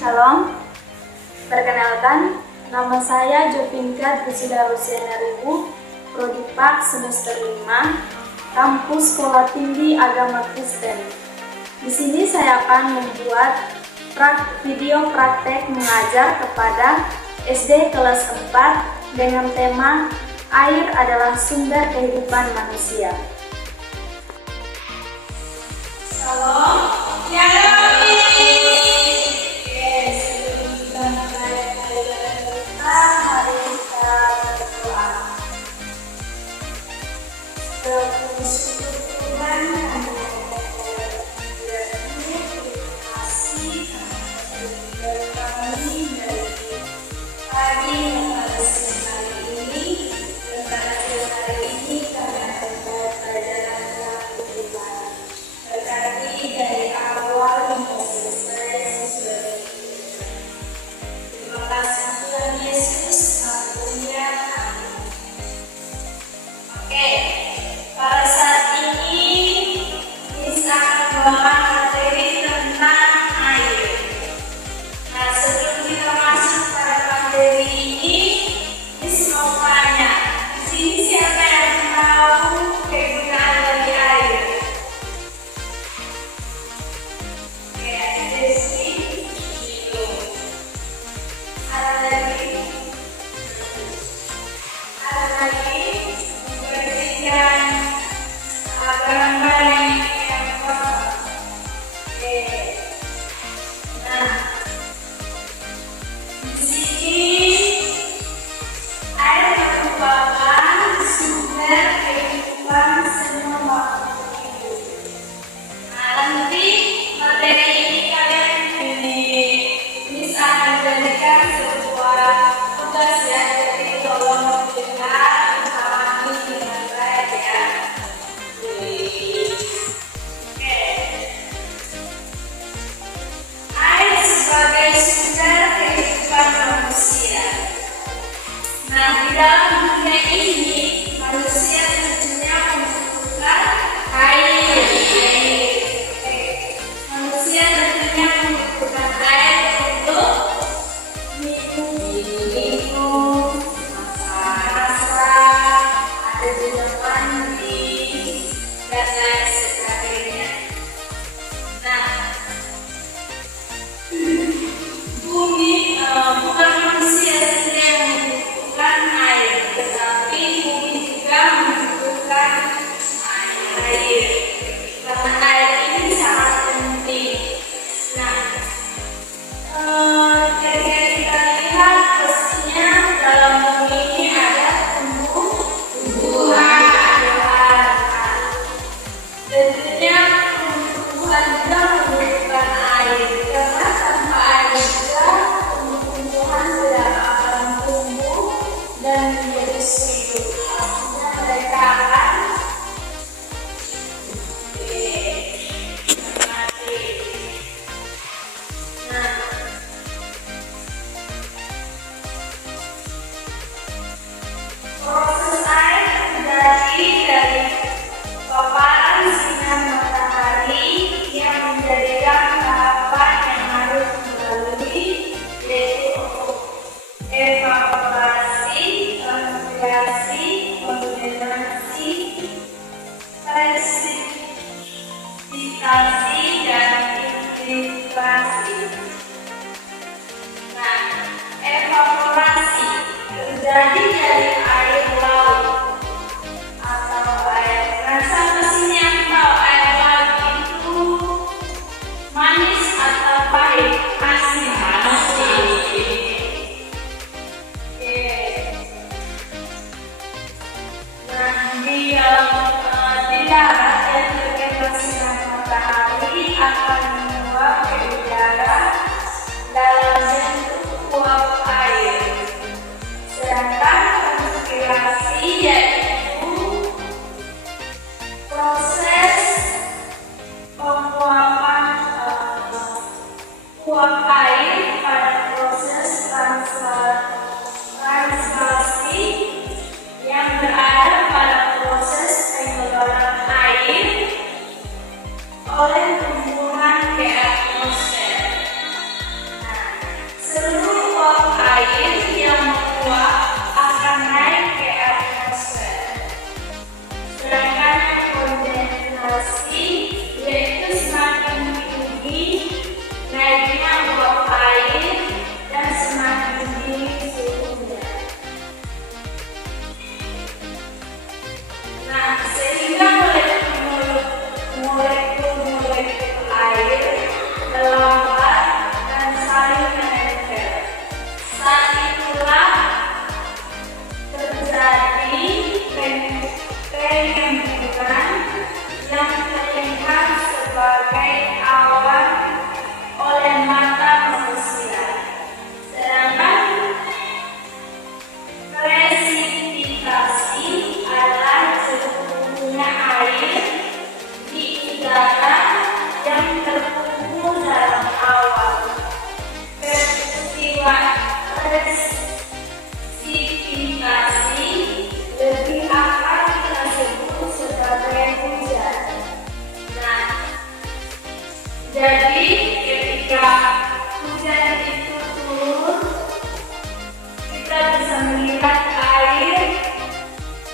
Shalom, perkenalkan, nama saya Jovinka Drusida Luciana Ribu, Prodi Pak semester 5, Kampus Sekolah Tinggi Agama Kristen. Di sini saya akan membuat video praktek mengajar kepada SD kelas 4 dengan tema Air adalah sumber kehidupan manusia. Shalom, pada saat ini kita akan membawakan materi tentang air. Nah, sebelum kita masuk pada materi ini, Miss mau tanya, di sini siapa yang tahu kegunaan dari air? Oke, ada di sini. Ada lagi? Ada lagi? Membersihkan gambar yang oke. Nah, di sini air merupakan sumber kehidupan semua makhluk hidup. Nah, nanti materi ini kalian bisa menjadikan sebuah tugas ya, jadi tolong mendengar, memahami dengan baik ya. Air sebagai sumber kehidupan manusia. Nah, di dalam dunia ini manusia tentunya membutuhkan air. Manusia tentunya membutuhkan air untuk minum, masak, ada juga mandi, dan lain sebagainya. Nah, bumi bukan manusia saja yang membutuhkan air, tetapi bumi juga membutuhkan air. Karena air ini sangat penting. Nah, ketika kita lihat pastinya dalam bumi ini ada tumbuhan. Tentunya tumbuhan juga membutuhkan air. Karena tanpa air juga tumbuhan tidak akan tumbuh dan menjadi subur. Artinya mereka akan mati. Nah, proses air terjadi dari paparan sinar matahari yang menjadikan tahapan yang harus dilalui, yaitu evaporasi, kondensi, kondensasi, presipitasi, dan infiltrasi. Nah, evaporasi terjadi dari air laut atau air. Nah, siapa sih yang tahu air laut itu manis atau pahit? Asin. Nah, di darat yang terkena sinar matahari akan menguap ke udara dalam bentuk uap air. Sedangkan transpirasi yaitu proses penguapan uap air pada proses transpirasi yang berada pada proses pengeluaran air oleh tumbuhan ke atmosfer. Nah, air yang menguap akan naik ke atmosfer. Sedangkan kondensasi yaitu semakin tinggi naiknya uap air dan semakin tinggi suhunya. Nah, sehingga molekul-molekul air melambat dan saling menempel. Saat itulah terjadi penyemburan yang terlihat sebagai awan oleh mata manusia. Sedangkan presipitasi adalah turunnya air di udara yang terkumpul dalam awan. Peristiwa presipitasi lebih akrab kita sebut sebagai hujan. Nah, jadi ketika hujan itu turun, kita bisa melihat air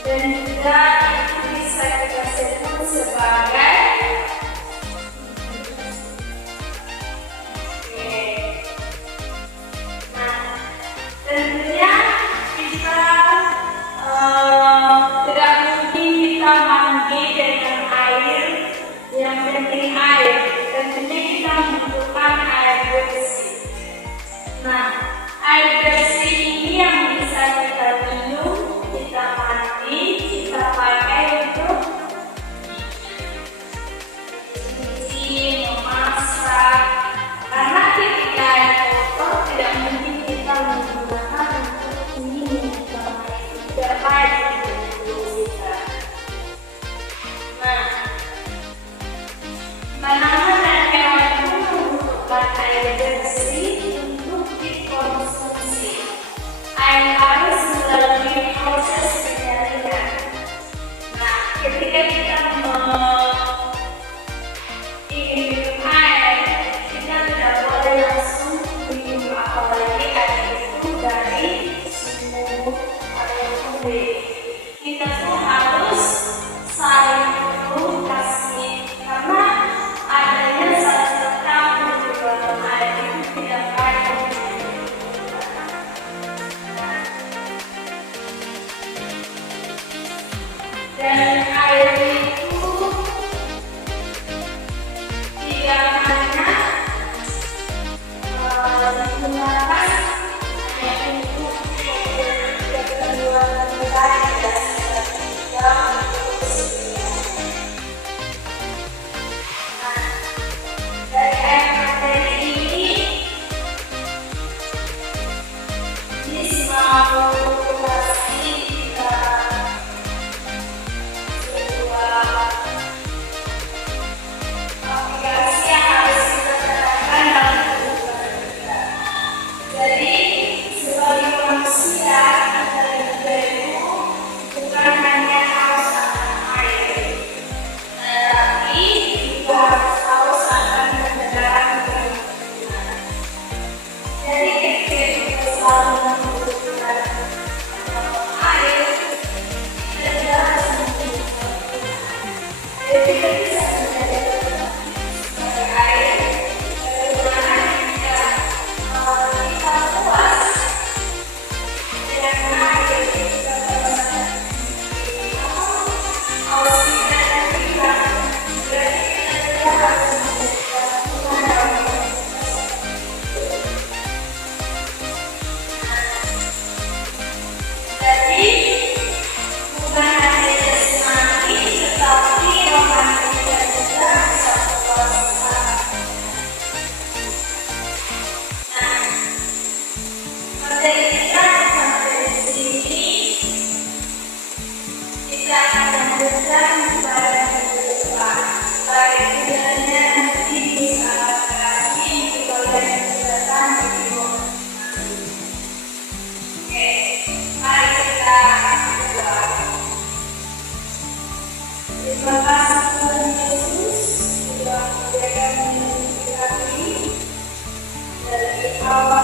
dan juga itu bisa kita sebut sebagai tentunya kita tidak mungkin kita mandi dengan air yang penting air. Tentunya kita membutuhkan air bersih. Nah, air bersih ini yang bisa kita minum, kita mandi, kita pakai untuk mencuci, memasak. Karena ketika air kotor tidak mungkin kita menggunakan untuk minum, karena itu tidak baik untuk tubuh kita. Nah, tanaman dan hewan pun membutuhkan air bersih untuk dikonsumsi. Air harus melalui proses penyaringan. Nah, ketika kita ingin minum air, kita tidak boleh langsung minum, apalagi air itu dari sumur atau pembeli. Kita pun harus saling kasih, karena adanya salah satu di dalam air itu tidak baik. Dan air itu tidak hanya digunakan hanya untuk keperluan pribadi dan juga untuk kesehatan. Nah, dari air materi ini disimulasi sebuah aplikasi yang harus kita terapkan dalam kehidupan kita. Jadi, sebagai manusia, kita itu bukan hanya haus akan air, tetapi juga harus haus akan kebenaran dan kebenaran. Jadi, ketika kita selalu membutuhkan air, kita juga harus membutuhkan Tuhan. Jadi, kita bisa menjadi sebagai air, bagaimana kita puas dengan air kita berada di haus kita dan kita, berarti kita juga harus membutuhkan Tuhan dalam hidup kita. Jadi, bukan hanya jasmani, tetapi rohani kita juga bisa berkuasa. Nah, materi kita sampai di sini. Kita akan lanjutkan pada minggu depan. Bagaimana nanti bisa lagi di bagian kesehatan di Timur. Oke, mari kita berdoa. Terima kasih Tuhan Yesus sudah memberikan kami dari awal